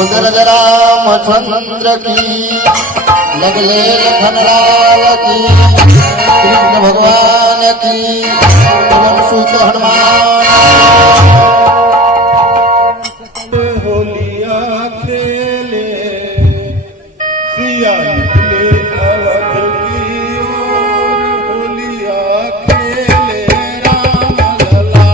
उदर रामचंद्र की लगले लखनलाल की कृष्ण भगवान की पवन सुत हनुमान होलिया खेले सिया निकले अवध की ओर होलिया खेले राम लला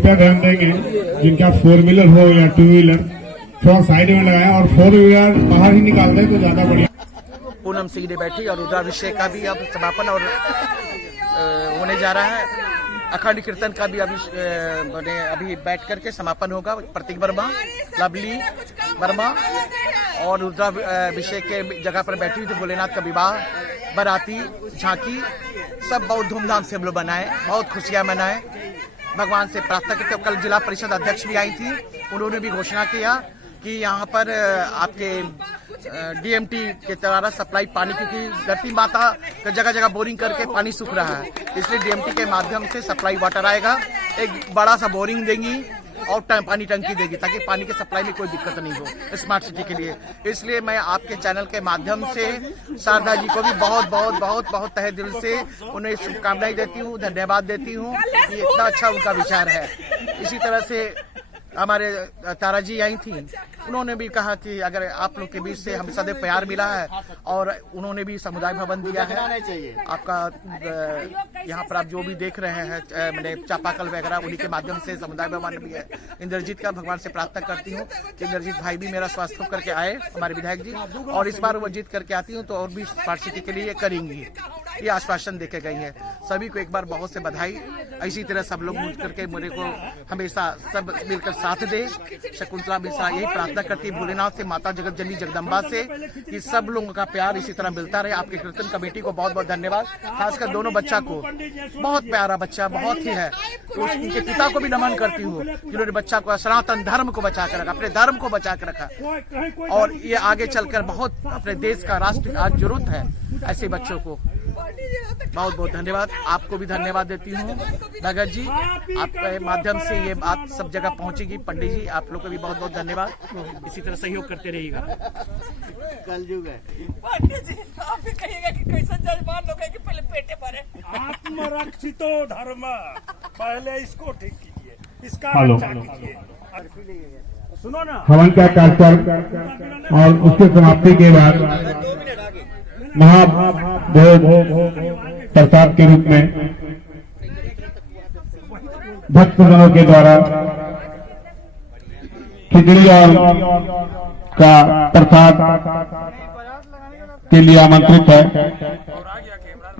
कृपया ध्यान देंगे, जिनका 4 व्हीलर हो या 2 व्हीलर थोड़ा साइड में लगाएं और 4 व्हीलर बाहर ही निकाल दें तो ज्यादा बढ़िया। पूनम सिंह ने बैठी और रुद्राभिषेक का भी अब समापन और होने जा रहा है। अखंड कीर्तन का भी अभी बैठ करके समापन होगा। प्रतीक वर्मा, लवली वर्मा और रुद्राभिषेक के जगह पर बैठी हुई थी। भोलेनाथ का विवाह, बाराती, झांकी सब बहुत धूमधाम से हम लोग मनाए, बहुत खुशियां मनाए, भगवान से प्रार्थना करते। कल जिला परिषद अध्यक्ष भी आई थी, उन्होंने भी घोषणा किया कि यहाँ पर आपके डीएमटी के द्वारा सप्लाई पानी, क्योंकि धरती माता का जगह जगह बोरिंग करके पानी सूख रहा है, इसलिए डीएमटी के माध्यम से सप्लाई वाटर आएगा। एक बड़ा सा बोरिंग देंगी और पानी टंकी देगी ताकि पानी के सप्लाई में कोई दिक्कत नहीं हो स्मार्ट सिटी के लिए। इसलिए मैं आपके चैनल के माध्यम से शारदा जी को भी बहुत बहुत बहुत बहुत तहे दिल से उन्हें शुभकामनाएं देती हूँ, धन्यवाद देती हूँ कि इतना अच्छा उनका विचार है। इसी तरह से हमारे तारा जी आई थी, उन्होंने भी कहा कि अगर आप लोग के बीच से हमें सदैव प्यार मिला है और उन्होंने भी समुदाय भवन दिया है आपका। यहाँ पर आप जो भी देख रहे हैं मैंने चापाकल वगैरह, उन्हीं के माध्यम से समुदाय भवन भी है। इंद्रजीत का भगवान से प्रार्थना करती हूँ कि इंद्रजीत भाई भी मेरा स्वास्थ्य करके आए, हमारे विधायक जी, और इस बार वो जीत करके आती हूँ तो और भी स्मार्ट सिटी के लिए करेंगी, ये आश्वासन देके गई है। सभी को एक बार बहुत से बधाई। इसी तरह सब लोग मिल करके मेरे को हमेशा सब मिलकर साथ दे। शकुंतला मिश्रा यही प्रार्थना करती है भोलेनाथ से, माता जगत जननी जगदम्बा से, कि सब लोगों का प्यार इसी तरह मिलता रहे। आपके कीर्तन कमेटी को बहुत बहुत धन्यवाद, खासकर दोनों बच्चा को, बहुत प्यारा बच्चा बहुत ही है। तो उनके पिता को भी नमन करती हूँ जिन्होंने बच्चा को सनातन धर्म को बचा कर रखा, अपने धर्म को बचा कर रखा, और ये आगे चलकर बहुत अपने देश का राष्ट्र आज जरूरत है ऐसे बच्चों को। बहुत बहुत धन्यवाद। आपको भी धन्यवाद देती हूँ भगत जी, आपके माध्यम से ये बात सब जगह पहुँचेगी। पंडित जी आप लोग को भी बहुत बहुत धन्यवाद, इसी तरह सहयोग करते रहिएगा। कलयुग है पंडित जी, आप भी कहिएगा कि कैसे जजमान लोग है कि पहले पेटे भरे। आत्मरक्षितो धर्म, पहले इसको ठीक कीजिए, इसका हेलो। रक्षा कीजिए। सुनो ना, हवन का कार्यक्रम और उसके समाप्ति के बाद महाभोग प्रसाद के रूप में भक्तजनों के द्वारा खिचड़ी और का प्रसाद के लिए आमंत्रित है।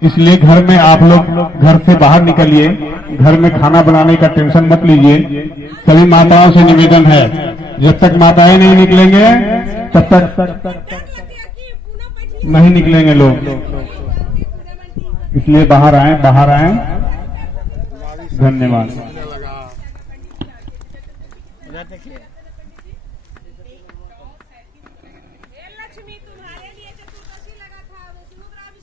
इसलिए घर में आप लोग घर से बाहर निकलिए, घर में खाना बनाने का टेंशन मत लीजिए। सभी माताओं से निवेदन है, जब तक माताएं नहीं निकलेंगे तब तक नहीं निकलेंगे लोग, इसलिए बाहर आए, बाहर आए। धन्यवाद। लक्ष्मी तुम्हारे लिए चतुर्दशी लगा था,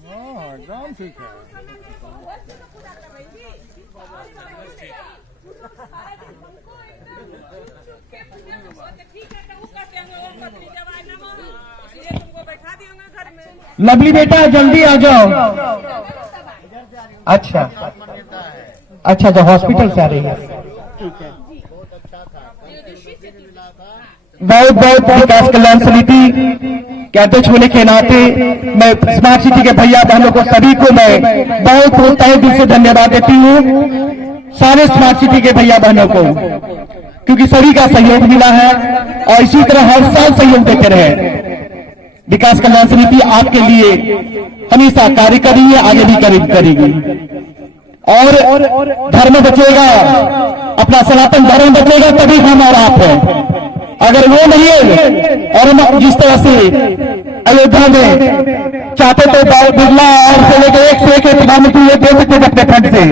वो रुद्राभिषेक हाँ एकदम ठीक है। ठीक है, तो वो करते हैं ओम पत्नी जवाय नमः, इसलिए तुमको बैठा दिया घर में। लवली बेटा जल्दी आ जाओ। अच्छा अच्छा, जो हॉस्पिटल से आ रही है, बहुत बहुत विकास कल्याण समिति के अध्यक्ष होने के नाते मैं स्मार्ट सिटी के भैया बहनों को सभी को मैं बहुत बहुत तहे दिल से धन्यवाद देती हूँ, सारे स्मार्ट सिटी के भैया बहनों को, क्योंकि सभी का सहयोग मिला है और इसी तरह हर साल सहयोग देते रहे। विकास कल्याण समिति आपके लिए हमेशा कार्य कर रही है, आगे भी करेगी। और धर्म बचेगा, अपना सनातन धर्म बचेगा, तभी हम और आप हैं। अगर वो नहीं है, और हम जिस तरह से अयोध्या में चाहते तो बिरला और से लेकर एक से एक प्रधानमंत्री ये दे सकते थे अपने फंड से,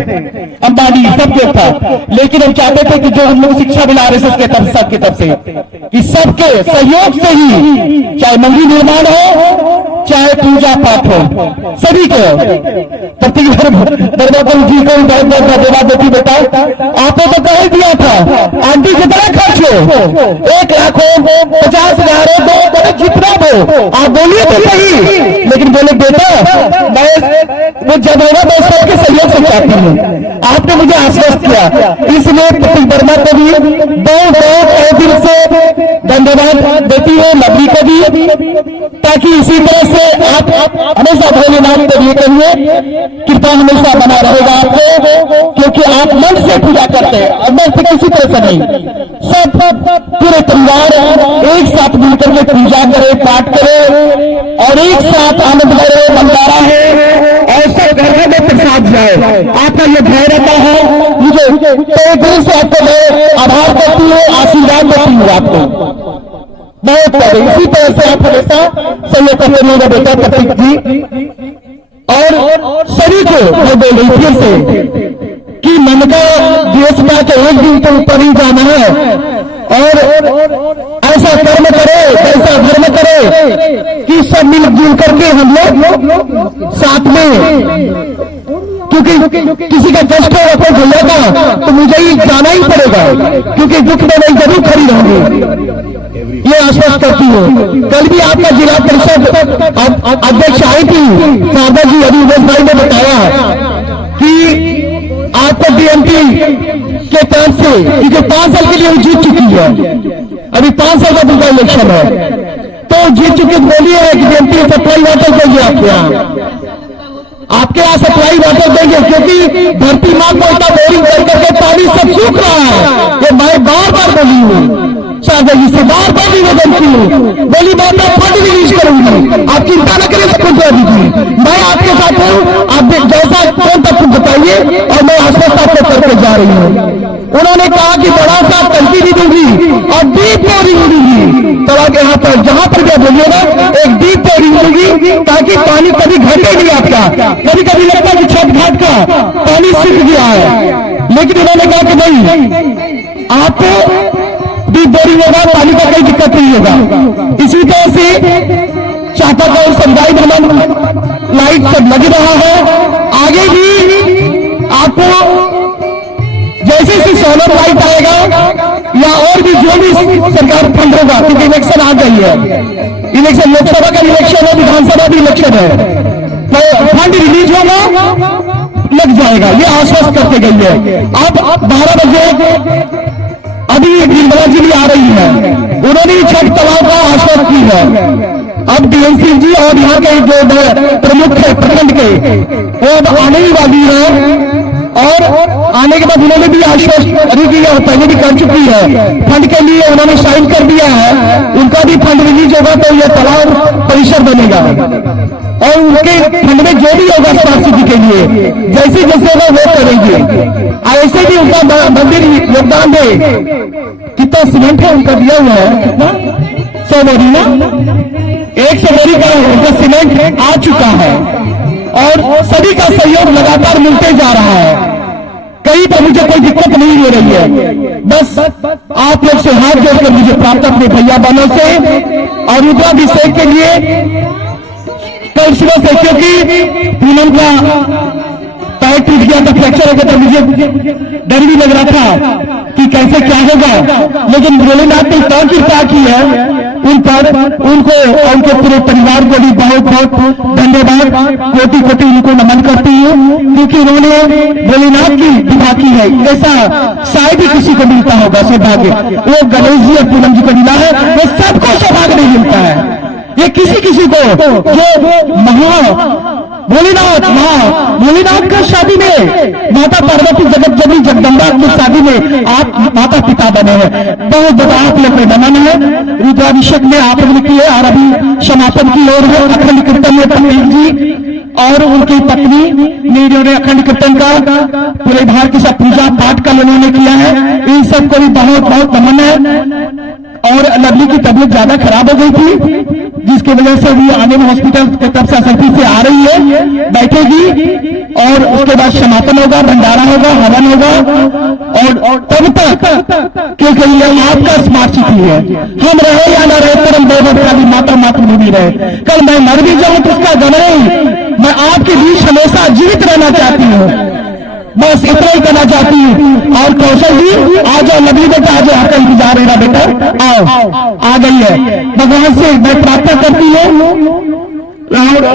अंबानी सबके था, लेकिन हम चाहते थे कि जो हम लोग शिक्षा मिला RSS के तरफ सबके तरफ से, कि सबके सहयोग से ही चाहे मंदिर निर्माण हो चाहे पूजा पाठ हो, सभी को प्रतीक वर्मा जी को बहुत बहुत धन्यवाद देती। बेटा आपने तो कह दिया था आंटी जितना खर्च हो, 1 लाख हो 50,000 हो, तो जितना हो आप बोलिए तो सही, लेकिन बोले बेटा मैं वो जब होगा मैं सबके सहयोग से चाहती हूँ। आपने मुझे आश्वस्त किया, इसलिए प्रतीक वर्मा को भी बहुत बहुत तहे दिल से धन्यवाद देती हूँ, लवली को भी, ताकि इसी तरह से आप हमेशा भोलेनाथ को ये करिए, कृपा हमेशा बना रहेगा आपको, क्योंकि आप मन से पूजा करते हैं और मन से किसी तरह से नहीं। सब पूरे परिवार एक साथ मिलकर के पूजा करे, पाठ करे और एक साथ आनंद करे, भंडारा है और सब घर में प्रसाद जाए। आपका ये भय रहता है, मुझे तो दिल से आपको मैं आभार करती हूँ, आशीर्वाद देती हूँ आपको बहुत बड़े। इसी तरह से आप हमेशा सहयोग करते रहिएगा बेटा प्रतीक जी। और सभी को मैं बोल रही फिर से कि मन का देश में के एक दिन तो ऊपर ही जाना है और ऐसा कर्म करे, ऐसा धर्म करे कि सब मिलजुल करके हम लोग साथ में, क्योंकि किसी का कष्ट हो कोई भैया का तो मुझे ही जाना ही पड़ेगा, क्योंकि दुख में मैं जरूर खड़ी रहूंगी, ये आश्वस्त करती हूँ। कल भी आपका जिला परिषद अध्यक्ष आई थी शारदा जी, अभिवेश भाई ने बताया कि आपको बीएमपी के तहत से, क्योंकि 5 साल के लिए वो जीत चुकी है, अभी 5 साल का दूसरा इलेक्शन है, तो जीत चुकी बोली है कि बीएमपी सप्लाई वाटर देंगे आपके यहाँ सप्लाई वाटर देंगे, क्योंकि धरती माँ को इतना बोरिंग कर करके पानी सब सूख रहा है। ये मैं बार बार बोली हूँ, शारदा जी से बार बार निवेदन की हूँ, बोली बार मैं फंड रिलीज करूंगी, आप चिंता न करें, सब कुछ दीजिए, मैं आपके साथ हूँ, आप जैसा कौन तक कुछ बताइए और मैं आश्वस्त आपको करके जा रही हूँ। उन्होंने कहा कि बड़ा सा टंकी भी दूंगी और डीप बोरिंग दूंगी, तो आप यहाँ पर जहां पर भी बोलिएगा एक डीप बोरिंग दूंगी, ताकि पानी कभी घटे नहीं आपका। कभी कभी लगता है कि छठ घाट का पानी सूख गया है, लेकिन उन्होंने कहा कि नहीं, आपको डीप बोरिंग होगा, पानी का कोई दिक्कत नहीं होगा। इसी तरह से चापाकल समुदाय भवन लाइट सब लग रहा है, आगे भी आपको जैसे जैसे सोलर लाइट आएगा या और भी जो भी सरकार फंड होगा, क्योंकि इलेक्शन आ गई है, इलेक्शन लोकसभा का इलेक्शन है, विधानसभा भी इलेक्शन है, तो फंड रिलीज होगा, लग जाएगा, ये आश्वस्त करके गई है। अब 12 बजे अभी निर्मला जी भी आ रही है, उन्होंने छठ तलाब का आश्वस्त की है। अब डीएमसी जी और यहाँ के जो प्रमुख है प्रखंड के, वो अब आने ही वाली है और आने के बाद उन्होंने भी आश्वस्त की है, पहले भी कर चुकी है, फंड के लिए उन्होंने साइन कर दिया है, उनका भी फंड रिलीज होगा तो यह तालाब परिसर बनेगा और उनके फंड में जो भी होगा स्मार्ट सिटी के लिए जैसे जैसे होगा वो करेंगे। ऐसे भी उनका मंदिर योगदान दे, कितना सीमेंट है उनका दिया हुआ है, कितना 100 बोरी ना, 100 बोरी का उनका सीमेंट आ चुका है और सभी का सहयोग लगातार मिलते जा रहा है। कहीं पर मुझे कोई दिक्कत नहीं हो रही है, बस आप लोग से हाथ जोड़कर मुझे प्राप्त अपने भैया बहनों से और रुद्राभिषेक के लिए कल सुबह से, क्योंकि पूनम का पैर टूट गया था, फ्रैक्चर हो गया था, मुझे डर भी लग रहा था कि कैसे क्या होगा, लेकिन भोलेनाथ ने इतना कृपा की है उन पर, उनको और उनके पूरे परिवार को भी बहुत बहुत धन्यवाद, कोटि कोटि उनको नमन करती हूँ, क्योंकि उन्होंने भोलेनाथ की विवाह की है। ऐसा शायद ही किसी को मिलता होगा सौभाग्य, वो गणेश जी और पूनम जी को मिला है, वो सबको सौभाग्य नहीं मिलता है, ये किसी किसी को जो महा भोलेनाथ, माँ भोलेनाथ का शादी में माता पार्वती जगत जननी जगदम्बा की शादी में आप माता पिता बने हैं, बहुत बड़ा आप लोग में नमन है। रुद्राभिषेक में आप लोग की है और अभी समापन की ओर है। अखंड कीर्तन में पंडित जी और उनकी पत्नी ने इन्होंने अखंड कीर्तन का पूरे भार के साथ पूजा पाठ का उन्होंने किया है, इन सबको भी बहुत बहुत नमन है। और लवली की तबीयत ज्यादा खराब हो गई थी, जिसकी वजह से भी आनंद हॉस्पिटल की तरफ से सख्ती से आ रही है, बैठेगी और उसके बाद समापन होगा, भंडारा होगा, हवन होगा और तब तक, क्योंकि यह आपका स्मार्ट सिटी है, हम रहे या न रहे परम देव खाली माता मातृभूमि रहे, कल मैं मर भी जाऊं तो उसका गम नहीं, मैं आपके बीच हमेशा जीवित रहना चाहती हूँ, बस इतना ही करना चाहती हूँ। और कौशल जी आ जाओ, लवली बेटा आ जाओ, आपका इंतजार है ना बेटा, आओ, आ गई है। भगवान से मैं प्रार्थना करती हूँ,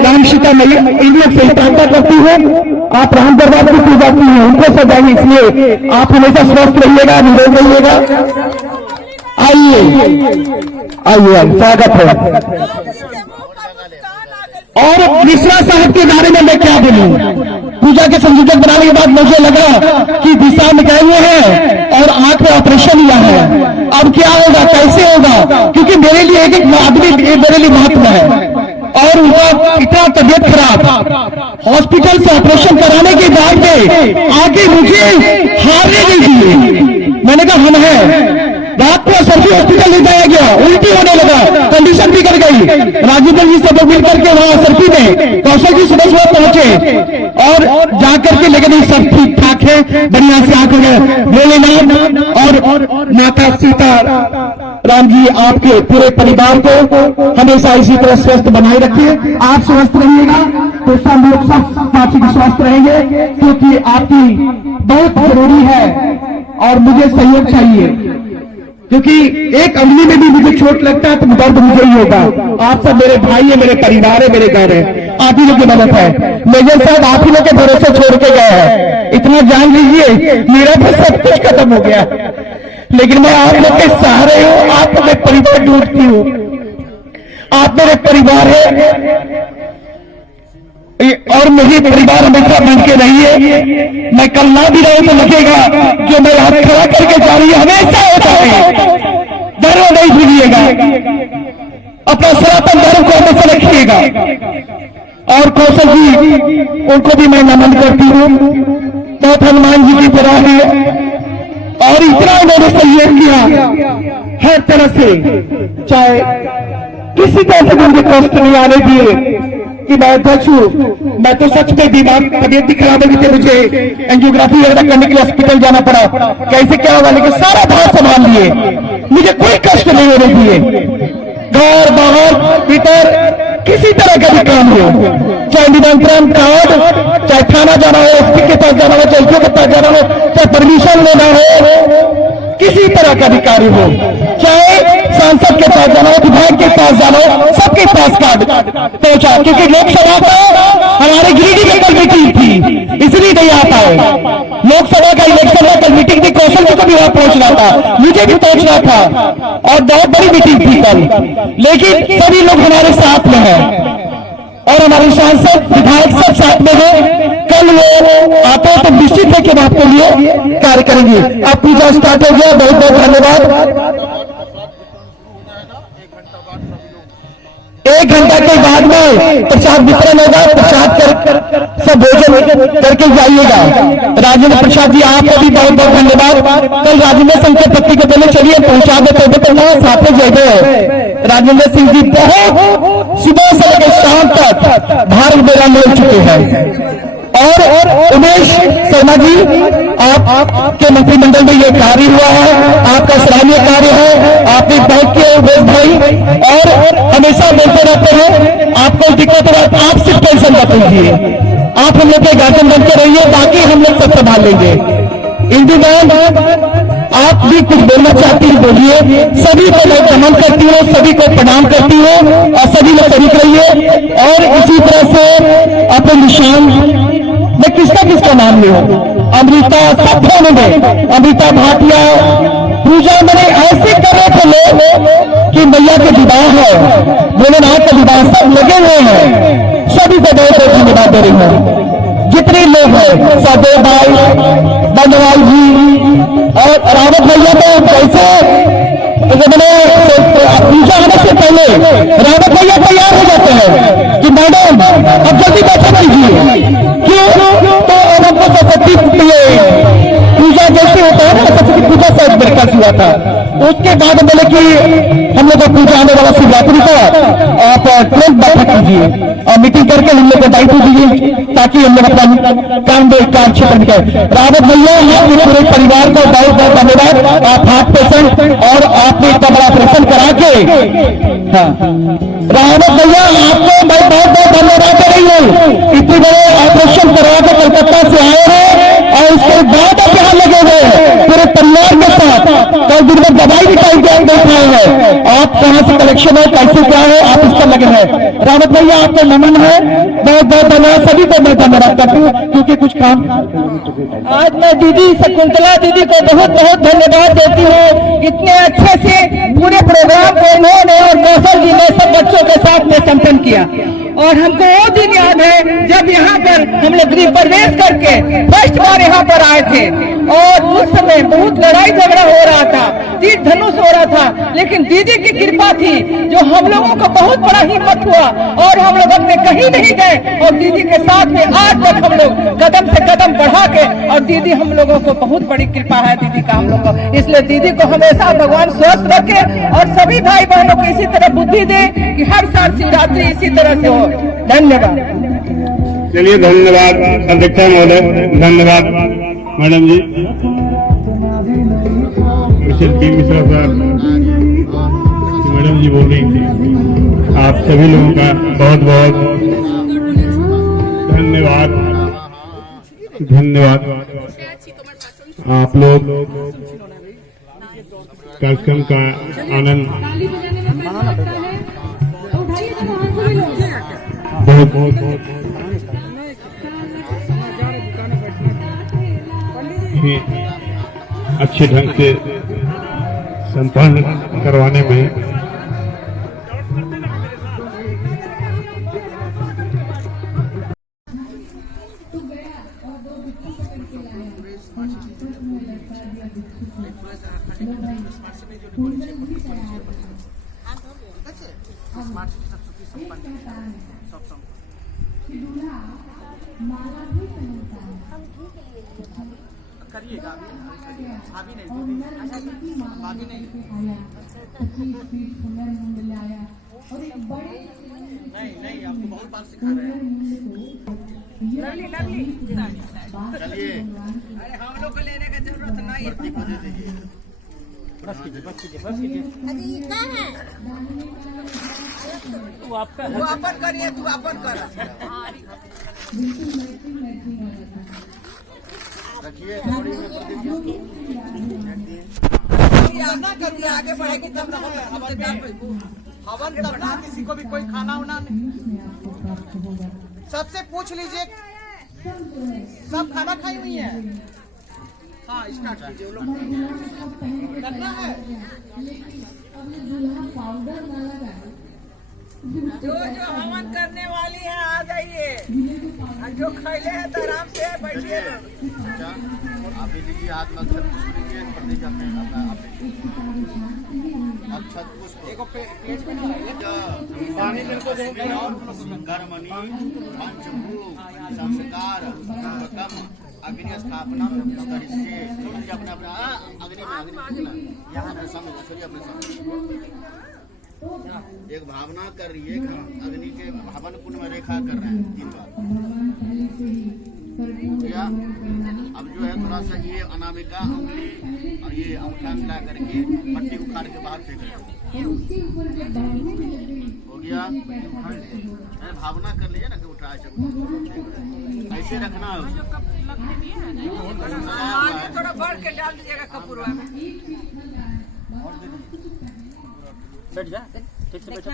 राम सीता मैया इन लोग से प्रार्थना करती हूँ, आप राम दरबार की पूजा की है, उनको सजाइए, इसलिए आप हमेशा स्वस्थ रहिएगा, निरोग रहिएगा। आइए आइए, स्वागत है। और मिश्रा साहब के बारे में मैं क्या बोलूं, पूजा के संयोजक बनाने के बाद मुझे लगा कि दिशा में गए हुए हैं और आंख में ऑपरेशन लिया है, अब क्या होगा, कैसे होगा, क्योंकि मेरे लिए एक आदमी मेरे लिए महत्व है। और उनका इतना तबियत खराब, हॉस्पिटल से ऑपरेशन कराने के बाद में आगे मुझे हारने नहीं दिए। मैंने कहा हम हैं, रात को सरफी हॉस्पिटल ले जाया गया, उल्टी होने लगा, कंडीशन बिगड़ गई। राजेंद्र जी से मिल करके वहां सरफी में कौशल जी सुबह सुबह पहुंचे और जाकर के लेकिन ये सब ठीक ठाक है, बढ़िया से आकर भोलेनाथ और माता सीता राम जी आपके पूरे परिवार को हमेशा इसी तरह स्वस्थ बनाए रखिए। आप स्वस्थ रहिएगा तो सब लोग सब साथी स्वस्थ रहेंगे, क्योंकि आपकी बहुत जरूरी है और मुझे सहयोग चाहिए, क्योंकि एक अंगली में भी मुझे चोट लगता है तो दर्द मुझे ही होगा। आप सब मेरे भाई है, मेरे परिवार है, मेरे घर है, आप ही लोग की मदद है। मेजर साहब आप ही लोग के भरोसे छोड़ के गए हैं, इतना जान लीजिए मेरा तो सब कुछ खत्म हो गया, लेकिन मैं आप लोग के सहारे हूं, आप मेरे परिवार ढूंढती हूँ, आप मेरे परिवार है और मेरी परिवार हमेशा बन के रहिए। मैं कल ना भी रहूं तो लगेगा जो मैं हाथ खड़ा करके जा रही है हमेशा होता है, धर्म नहीं भूलिएगा, अपना सनातन धर्म को हमेशा रखिएगा। और कौशल जी उनको भी मैं नमन करती हूँ, बहुत हनुमान जी की तरह है और इतना उन्होंने सहयोग किया हर तरह से, चाहे किसी तरह से मुझे कष्ट नहीं आने दिए कि मैं अध्यक्ष हूं। मैं तो सच में बीमार, तबियत भी खराब हुई थी, मुझे एंजियोग्राफी वगैरह करने के लिए हॉस्पिटल जाना पड़ा, कैसे क्या होगा, लेकिन सारा भार संभाल लिए, मुझे कोई कष्ट नहीं होने दिए। घर बाहर भीतर किसी तरह का भी काम हो, चाहे निमंत्रण कार्ड, चाहे थाना जाना हो, एसपी के पास जाना हो, चाहे के पास जाना हो, चाहे परमिशन लेना हो, किसी तरह का भी कार्य हो, चाहे सांसद के पास जाना हो, विधायक के पास जाना हो, सबके पास कार्ड पहुंचा, क्योंकि लोकसभा का हमारे गिरिडीह में कल मीटिंग थी इसलिए नहीं आ पाए। लोकसभा का इलेक्शन में कल मीटिंग थी, कौशल जी को भी वहां पहुंचना था, मुझे भी पहुंचना था और बहुत बड़ी मीटिंग थी कल, लेकिन सभी लोग हमारे साथ में हैं और हमारे सांसद विधायक सब साथ में हैं। कल वो आते हैं तो निश्चित है कि हम आपके लिए कार्य करेंगे। अब पूजा स्टार्ट हो गया, बहुत बहुत धन्यवाद। 1 घंटा के बाद में प्रसाद वितरण होगा, प्रसाद कर सब भोजन करके जाइएगा। राजेंद्र प्रसाद जी आपको भी बहुत बहुत धन्यवाद। कल राजेंद्र सिंह के पत्नी को बोले चलिए पहुंचा देते तो साथ में जय। राजेंद्र सिंह जी बहुत सुबह से लेकर शाम तक भारत बेरा मिल चुके हैं। और उमेश शर्मा जी आपके मंत्रिमंडल में ये कार्य हुआ है, आपका सराहनीय कार्य है, आपने बहुत किया उमेश भाई और हमेशा बोलते रहते हैं। आपको दिक्कत हो आप सिर्फ टेंशन मत लीजिए, आप हम लोग के गार्जियन बन के रहिए, बाकी हम लोग सब संभाल लेंगे। इंदु मैम आप भी कुछ बोलना चाहती हैं बोलिए। सभी को मैं नमन करती हूँ, सभी को प्रणाम करती हूँ और सभी लोग शरीक रहिए। और इसी तरह से अपने निशान मैं किसका नाम लूं, अमृता सब फोन में, अमृता भाटिया पूजा मैंने ऐसे कर रहे थे लोग कि मैया के विवाह है, भोलेनाथ का विवाह, सब लगे हुए हैं, सभी को बहुत बहुत धन्यवाद दे रही हूँ। जितने लोग हैं सदैव भाई, बनवाल जी और रावत भैया तो कैसे मैंने पूजा होने से पहले रावत भैया तैयार हो जाते हैं कि मैडम अब जल्दी बैठक कीजिए, क्यों तो अब हमको सरस्वती पूजा जैसे होता है ना, सरस्वती पूजा शायद मेरे कल हुआ था, उसके बाद बोले कि हम लोग का पूजा आने वाला शिवरात्रि का आप तुरंत बैठक कीजिए और मीटिंग करके हम लोग को दायित्व दीजिए ताकि हम लोग अपना काम क्षेत्र में करें। रावत भैया आपके पूरे परिवार को बहुत बहुत धन्यवाद। आप हार्ट पेशेंट और आपने इतना बड़ा ऑपरेशन करा के, हाँ रावत भैया आपको मैं बहुत बहुत धन्यवाद दे रही हूँ। इतने बड़े ऑपरेशन करा के कलकत्ता से आए हैं और उसके बाद आप यहाँ लगे हुए हैं पूरे परिवार के साथ। कल दिन में दवाई भी टाइम पे देख रहे हैं, आप कहाँ से कलेक्शन है, कैसे क्या है, आप इस पर लगे हैं। रावत भैया आपको नमन है, बहुत बहुत धन्यवाद। सभी को मैं धन्यवाद करती हूँ क्योंकि कुछ काम आज मैं दीदी शकुंतला दीदी को बहुत बहुत धन्यवाद देती हूँ। इतने अच्छे से पूरे प्रोग्राम को उन्होंने और कौशल जी ने सब बच्चों के साथ में संपन्न किया। और हमको वो दिन याद है जब यहाँ पर हम लोग गृह प्रवेश करके फर्स्ट बार यहाँ पर आए थे और उस समय बहुत लड़ाई झगड़ा हो रहा था, तीर धनुष हो रहा था, लेकिन दीदी की कृपा थी जो हम लोगों को बहुत बड़ा हिम्मत हुआ और हम लोग अपने कहीं नहीं गए और दीदी के साथ में आज तक हम लोग कदम से कदम बढ़ा के, और दीदी हम लोगों को बहुत बड़ी कृपा है दीदी का हम लोग को, इसलिए दीदी को हमेशा भगवान स्वस्थ रखे और सभी भाई बहनों को इसी तरह बुद्धि दे कि हर साल शिवरात्रि इसी तरह से हो। धन्यवाद। चलिए धन्यवाद अध्यक्ष महोदय, धन्यवाद मैडम जी। मिस्टर पी मिश्रा साहब, मैडम जी बोल रही थी, आप सभी लोगों का बहुत बहुत धन्यवाद। धन्यवाद। आप लोग कार्यक्रम का आनंद बहुत बहुत ही अच्छे ढंग से संपन्न करवाने में करिएगा अभी नहीं नहीं आपको बहुत बार सिखा रहे हैं। चलिए अरे हम लोग को लेने का जरूरत नहीं है। बस कीजिए तू अपन करिए, तू अपन कर रखिए। आगे बढ़ेगी तब हवन तब ना, किसी को भी कोई खाना उना नहीं। सबसे पूछ लीजिए, सब खाना खाई हुई है। हाँ स्टार्ट कीजिए, वो लोग करना है। जो हवन करने वाली है आ जाइए, और जो खैले है तो आराम से बैठिए। आप लीजिए हाथ में अक्षत पुष्प लीजिए, अक्षत पुष्प पानी मिलको कर्मणि पंचभूत संस्कार अग्नि स्थापना करिष्ये। अपना अपना अग्नि यहाँ अपने सामने अपने सामने एक भावना कर रही है कि अग्नि के हवन कुंड में रेखा कर रहे हैं 3 बार। अब जो है थोड़ा सा ये अनामिका उंगली और ये अंगूठा मिला करके पट्टी उखाड़ के बाहर फेंक रहे हो गया। भावना कर लीजिए ना कि उठा ऐसे रखना है। थोड़ा बढ़ के डाल दीजिएगा कपूर में। बैठ जा, ठीक से बैठो।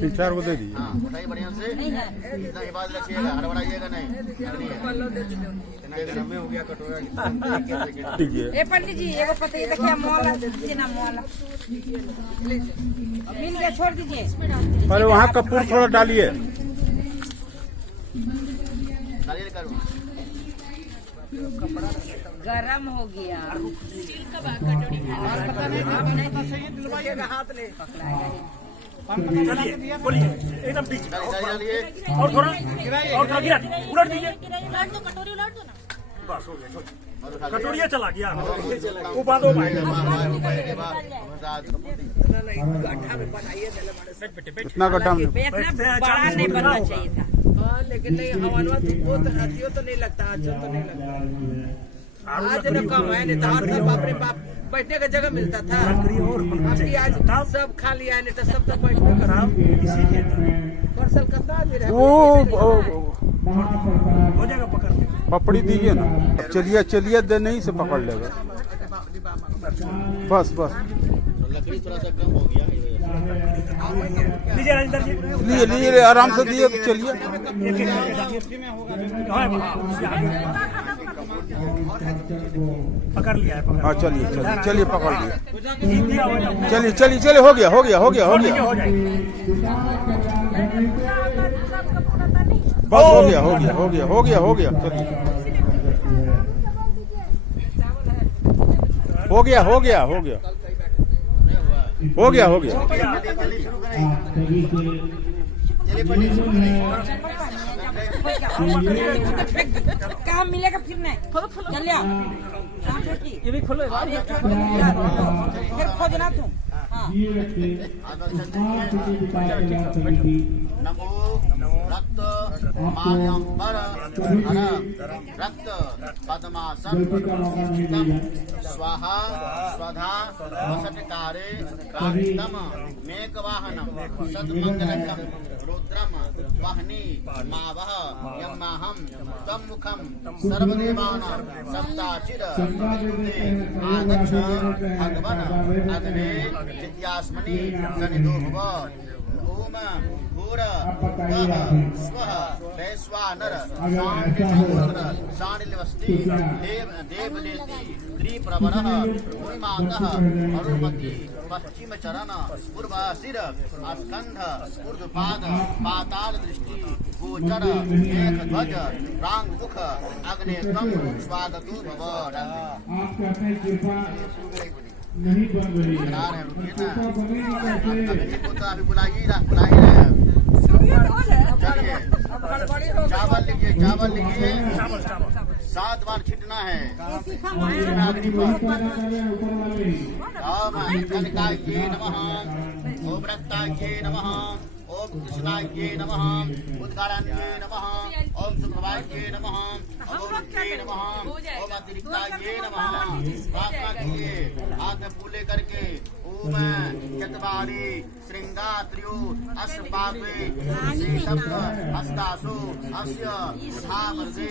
3-4 को दे दीजिए। हाँ बताइए बढ़िया से, इतना हिफाजत रखिएगा, हड़बड़ाइएगा नहीं। में हो गया कटोरा। ए पंडित जी एगो पता देखिए मोला दीजिए ना, मोला मिल गया, छोड़ दीजिए। पहले वहाँ कपूर थोड़ा डालिए। गरम हो गया। हाथ ले बोलिए एकदम ठीक। और थोड़ा गिरा उलट दीजिए। बस हो गया, कटोरिया चला गया। वो बात हो पाएगा। इतना गड्ढा में बड़ा नहीं बनना चाहिए था। लेकिन नहीं हवा तो नहीं लगता, अच्छा तो नहीं लगता। आज न कम है, नहीं तो हर साल बाप रे बाप बैठने का जगह मिलता था। अभी आज सब खा लिया है, नहीं तो सब तो बैठने का परसल कितना भी रहे। हो जाएगा पकड़ के। पपड़ी दीजिए ना। चलिए चलिए दे नहीं से पकड़ लेगा। बस बस लकड़ी थोड़ा सा कम हो गया। लीजिए राजेंद्र जी, लिए आराम से दिए। चलिए पकड़ लिया है हाँ चलिए चलिए चलिए पकड़ लिए जीत दिया हो जाए चलिए चलिए चलिए हो गया हो गया हो गया हो गया हो जाएगी बस हो गया हो गया हो गया हो गया हो गया चलिए हो गया हो गया हो गया हो गया हो गया काम मिलेगा फिर नहीं चलिए ये भी खोलो फिर खोजना तुम नमो रक्त मायंबर रक्त पद्मासन स्वाहा स्वधा वसटकारे कांतम मेघवाहनम सद्मंगलकम रुद्रम वहनी मावह यमाहम तमुखम सर्वदेवानां सप्ताचिर आगच्छ भगवन अग्ने विद्यास्मनि सनिधो भव ओम भूर वः स्वः वैश्वानर शानिलवस्ति देवलेति त्रिप्रवरः मुनिमातः अरुणमति पश्चिमचरण पूर्वाशिर स्कंध ऊर्ध्वपाद पाताल दृष्टि गोचर मेघध्वज प्राङ्मुख अग्नेत्रं स्वागतो भव नहीं बन रही है अभी बुलाइए चावल लिखिए 7 बार छिटना है ओम कनकाय नमः ओम रक्ताय नमः ओम कृष्णाय नमः उद्गाराय नमः ओम सुप्रभाय नमः ओम रुद्राय नमः ओम अतिरिक्ताय नमः प्रार्थना कीजिए हाथ में फूले करके ओम चतवारी श्रृंगात्रियो अस्पापे शब्द हस्तासु अस्य उठावर्गे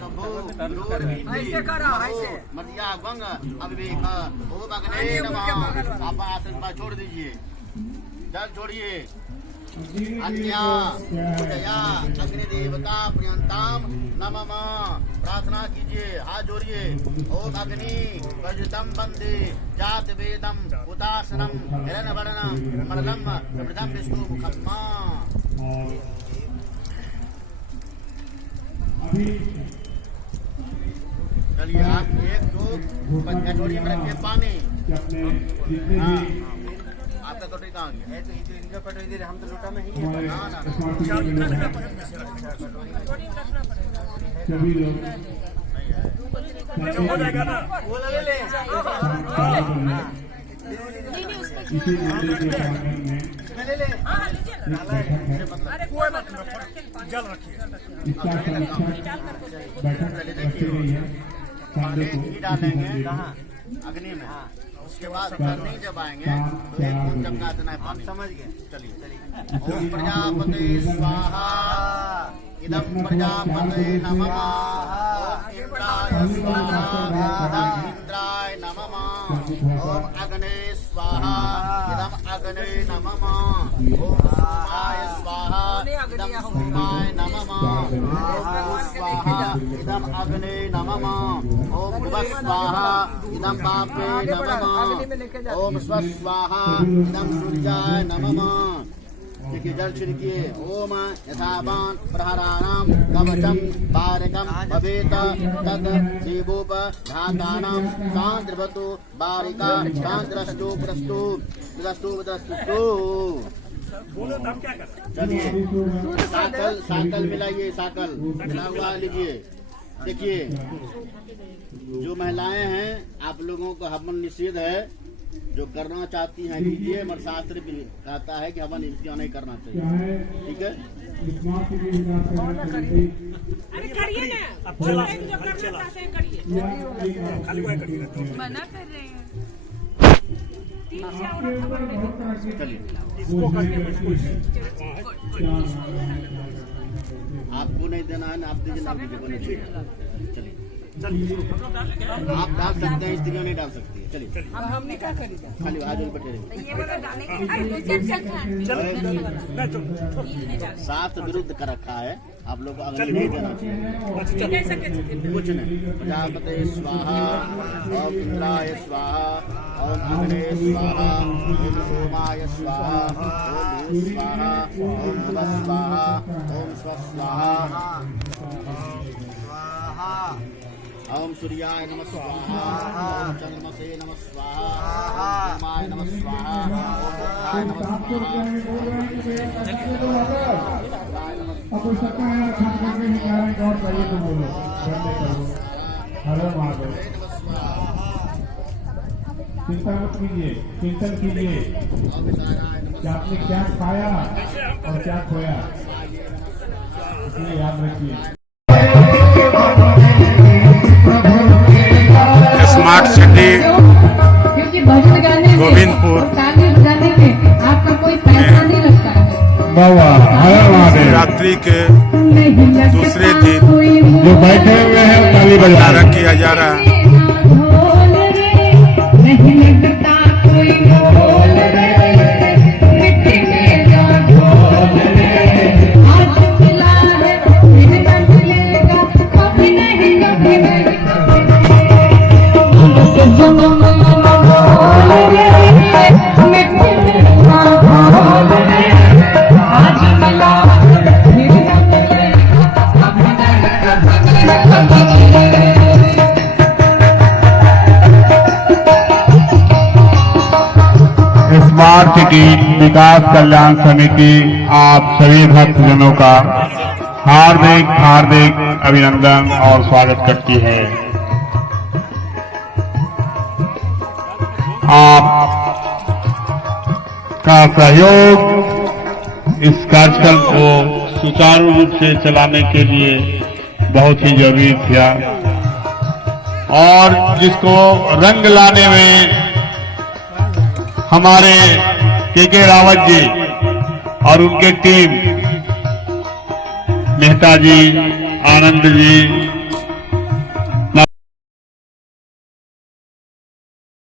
शंभो लोर ऐसे करो ऐसे मटिया गंग अविवेक ओम अग्ने नमः आप आसन पर छोड़ दीजिए जल छोड़िए अन्या पूजया अग्निदेवता प्रियंताम नमः प्रार्थना कीजिए हाथ जोड़िए ओम अग्नि वज्रतम वंदे जात वेदम उदासनम हिरण्यवर्णम मलम समृद्धम विष्णु मुखम चलिए आप 1 2 कटोरी में रखिए पानी हाँ आपका कटोरी कहाँ गया है तो इनका कटोरी दे हम तो लोटा में ही है ना सभी लोग हो जाएगा ना वो ले ले इसी मंदिर के प्रांगण में ले ले जल रखिए इसका समीक्षा बैठक रखी गई है संडे को घी डालेंगे कहाँ अग्नि में उसके बाद घर नहीं जब आएंगे तो एक बूंद चमका देना है पानी समझ गए चलिए ओम प्रजापते स्वाहा इदम प्रजापते नमः ओम इंद्राय स्वाहा इदम इंद्राय नमः ओम अग्ने स्वाहा इदम अग्ने नमः ओम सोमाय स्वाहा इदम सोमाय नमः ओम स्वाहा इदम अग्ने नमः ओम भुवः स्वाहा इदम पापे नमः ओम स्वस्वाहा इदम सूर्याय नमः देखिए जल छिड़किए ओम यथावान प्रहराणाम कवचम बारकम भवेत तद देवोप धातानाम सांद्रवतो बारिका सांद्रस्तु प्रस्तु प्रस्तु प्रस्तु बोलो तो हम क्या कर चलिए साकल मिलाइए साकल मिला हुआ लीजिए देखिए जो महिलाएं हैं आप लोगों को हवन निषेध है जो करना चाहती हैं कीजिए मगर शास्त्र भी कहता है कि हवन क्यों नहीं करना चाहिए ठीक है अरे करिए ना अब चला जो करना चाहते हैं करिए खाली वही करिए मना कर रहे हैं 3 से और खबर में चलिए इसको करके इसको आपको नहीं देना है ना आप दीजिए ना दीजिए चलिए चलिए आप डाल सकते हैं स्त्रियों नहीं डाल सकती है चलिए हमने क्या करी खाली आज बैठे रहिए। ये वाला डाले के चल सात विरुद्ध कर रखा है, आप लोग को अगर नहीं देना चाहिए कुछ नहीं। प्रजापते स्वाहा, ओम इंद्राय स्वाहा, ओम अग्ने स्वाहा, ओम सोमाय स्वाहा, ओम भू स्वाहा, ओम भुवः स्वाहा, ओम स्वः स्वाहा, ओम सूर्याय नमः स्वाहा, ओम चंद्रमसे नमः स्वाहा, ओम सोमाय नमः स्वाहा, ओम रुद्राय नमः स्वाहा। अब हो सकता है खट करके निकालने का और चाहिए तो बोलो, बंदे करो। हर महादेव, चिंता मत कीजिए, चिंतन कीजिए कि आपने क्या खाया और क्या खोया, इसलिए याद रखिए। स्मार्ट सिटी क्योंकि भजन गाने में गोविंदपुर और ताली बजाने में आपका कोई पैसा नहीं लगता है। बाबा हर महादेव, रात्रि के नहीं लगता दूसरे दिन कोई जो बैठे हुए हैं ताली बजा भंडारा रहे हैं। किया जा रहा है। ढोल रे, नहीं लगता कोई ढोल रे, मिट्टी में जा ढोल रे, आज मिला है फिर न मिलेगा, कभी नहीं कभी नहीं। जन्म ढोल रे, मिट्टी में जा ढोल रे, आज मिला फिर न मिलेगा, कभी नहीं कभी नहीं। स्मार्ट सिटी विकास कल्याण समिति आप सभी भक्तजनों का हार्दिक हार्दिक अभिनंदन और स्वागत करती है। आप का सहयोग इस कार्यक्रम को सुचारू रूप से चलाने के लिए बहुत ही जरूरी था और जिसको रंग लाने में हमारे के रावत जी और उनके टीम, मेहता जी, आनंद जी,